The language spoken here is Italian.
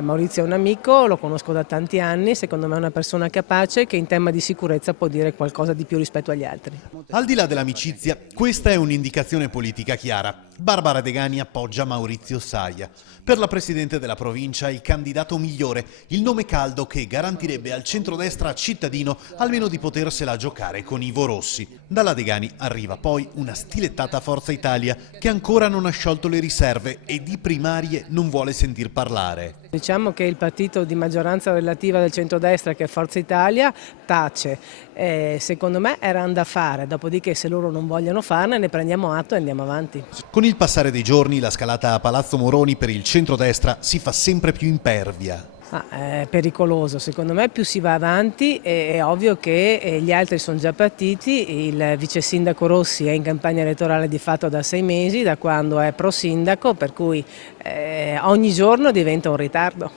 Maurizio è un amico, lo conosco da tanti anni, secondo me è una persona capace che in tema di sicurezza può dire qualcosa di più rispetto agli altri. Al di là dell'amicizia, questa è un'indicazione politica chiara. Barbara Degani appoggia Maurizio Saia. Per la Presidente della provincia il candidato migliore, il nome caldo che garantirebbe al centrodestra cittadino almeno di potersela giocare con Ivo Rossi. Dalla Degani arriva poi una stilettata Forza Italia che ancora non ha sciolto le riserve e di primarie non vuole sentir parlare. Diciamo che il partito di maggioranza relativa del centrodestra, che è Forza Italia, tace. Secondo me erano da fare, dopodiché se loro non vogliono farne ne prendiamo atto e andiamo avanti. Con il passare dei giorni la scalata a Palazzo Moroni per il centrodestra si fa sempre più impervia. È pericoloso, secondo me più si va avanti è ovvio che gli altri sono già partiti, il vice sindaco Rossi è in campagna elettorale di fatto da 6 mesi, da quando è pro sindaco, per cui ogni giorno diventa un ritardo.